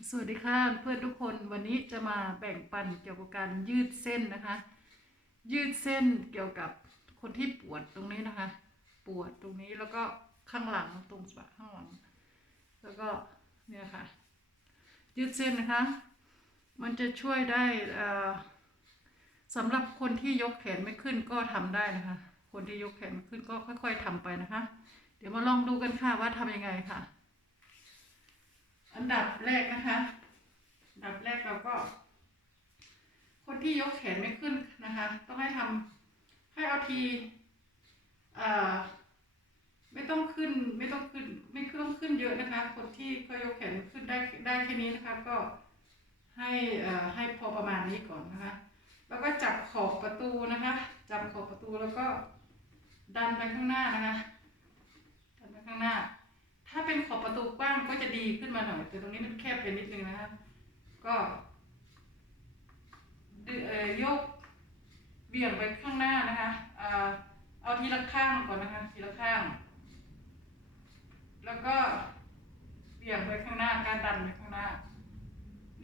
สวัสดีค่ะเพื่อนทุกคนวันนี้จะมาแบ่งปันเกี่ยวกับการยืดเส้นนะคะ ยืดเส้นเกี่ยวกับคนที่ปวดตรงนี้นะคะ ปวดตรงนี้แล้วก็ข้างหลังตรงสะข้างหลัง แล้วก็เนี่ยค่ะ ยืดเส้นนะคะ มันจะช่วยได้สำหรับคนที่ยกแขนไม่ขึ้นก็ทำได้นะคะ คนที่ยกแขนไม่ขึ้นก็ค่อย ๆทำไปนะคะ เดี๋ยวมาลองดูกันค่ะว่าทำยังไงค่ะ อันดับแรกนะคะ อันดับแรกเราก็ คนที่ยกแขนไม่ขึ้นนะคะ ต้องให้ทำให้เอาทีเอ่อไม่ต้องขึ้น ไม่ต้องขึ้น ไม่ต้องขึ้นเยอะนะคะ คนที่เขายกแขนขึ้นได้ได้แค่นี้นะคะ ก็ให้เอ่อให้พอประมาณนี้ก่อนนะคะ แล้วก็จับขอบประตูนะคะ จับขอบประตูแล้วก็ดันไปข้างหน้านะคะดันไปข้างหน้า ถ้าเป็นขอบประตูกว้างก็จะดีขึ้นมาหน่อย แต่ตรงนี้มันแคบไปนิดนึงนะคะก็ยกเบี่ยงไปข้างหน้านะคะเอาทีละข้างก่อนนะคะ ทีละข้าง แล้วก็เบี่ยงไปข้างหน้า การดันไปข้างหน้า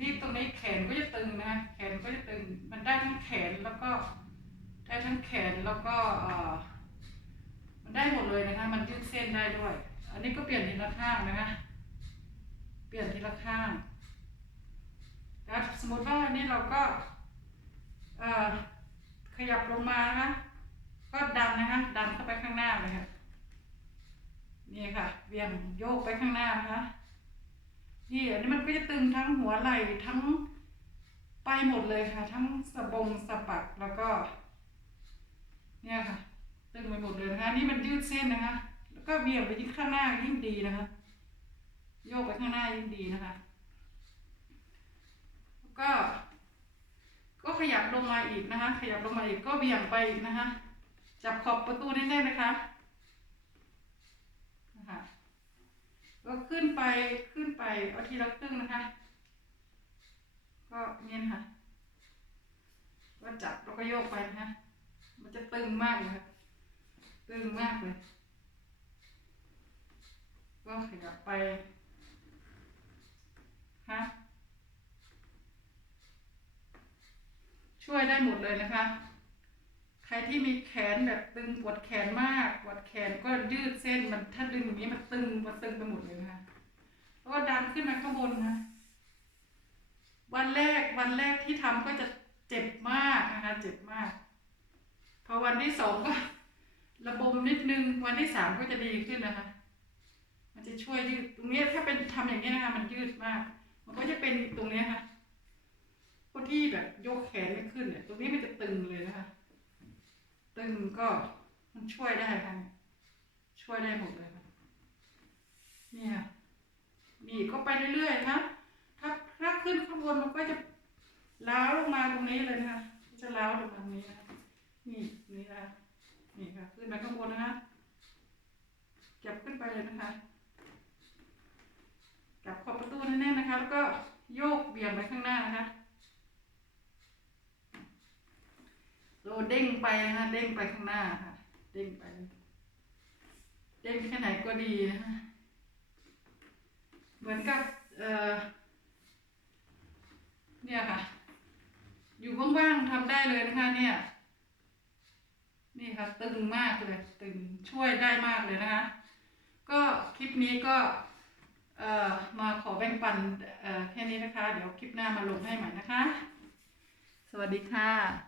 นี่ตรงนี้แขนก็จะตึงนะคะแขนก็จะตึง มันได้ทั้งแขนแล้วก็ได้ทั้งแขนแล้วก็มันได้หมดเลยนะคะ มันยืดเส้นได้ด้วย นนี้ก็เปลี่ยนทีละข้างนะคะ เปลี่ยนทีละข้าง แล้วสมมติว่าอันนี้เราก็ขยับลงมานะคะ ก็ดันนะคะ ดันเข้าไปข้างหน้าเลยค่ะ นี่ค่ะเบี่ยงโยกไปข้างหน้านะคะ นี่อันนี้มันก็จะตึงทั้งหัวไหล่ทั้งไปหมดเลยค่ะ ทั้งสะบงสะบักแล้วก็ เนี่ยค่ะ ตึงไปหมดเลยนะคะ นี่มันยืดเส้นนะคะ ก็เบี่ยงไปที่ข้างหน้ายิ่งดีนะคะ โยกไปข้างหน้ายิ่งดีนะคะแล้วก็ ก็ขยับลงมาอีกนะคะ ขยับลงมาอีกก็เบี่ยงไปอีกนะคะ จับขอบประตูแน่นๆนะคะนะคะก็ขึ้นไปขึ้นไปเอาทีละครึ่งนะคะ ก็เนี่ยนะคะก็จับแล้วก็โยกไปนะคะมันจะตึงมากเลยค่ะตึงมากเลย ก็ขยับไปฮะช่วยได้หมดเลยนะคะ ใครที่มีแขนแบบตึงปวดแขนมากปวดแขนก็ยืดเส้นมันถ้าดึงอย่างนี้มันตึงมันตึงไปหมดเลยนะคะแล้วก็ดันขึ้นมาข้างบนนะวันแรกวันแรกที่ทำก็จะเจ็บมากนะคะเจ็บมาก พอวันที่สองก็ระบมนิดนึงวันที่สามก็จะดีขึ้นนะคะ จะช่วยยืดตรงนี้ถ้าเป็นทำอย่างนี้นะคะมันยืดมาก มันก็จะเป็นตรงเนี้ยค่ะคนที่แบบยกแขนไม่ขึ้นเนี่ย ตรงนี้มันจะตึงเลยนะคะ ตึงก็มันช่วยได้ค่ะ ช่วยได้หมดเลยค่ะนี่ค่ะนี่ก็ไปเรื่อยๆนะถ้าถ้าขึ้นข้างบนมันก็จะล้าวลงมาตรงนี้เลยนะคะจะล้าวลงมาตรงนี้นะะนี่นี่นะนี่ค่ะขึ้นไปข้างบนนะคะเก็บขึ้นไปเลยนะคะจับขอบประตู แน่นๆนะคะแล้วก็โยกเบี่ยงไปข้างหน้านะคะโลเด้งไปนะคะเด้งไปข้างหน้าค่ะ เด้งไป เด้งแค่ไหนก็ดีนะคะเหมือนกับเอ่อเนี่ยค่ะ อยู่ว่างๆทำได้เลยนะคะเนี่ย นี่ค่ะ ตึงมากเลย ตึงช่วยได้มากเลยนะคะ ก็คลิปนี้ก็ เอ่อมาขอแบ่งปันเอ่อแค่นี้นะคะ เดี๋ยวคลิปหน้ามาลงให้ใหม่นะคะ สวัสดีค่ะ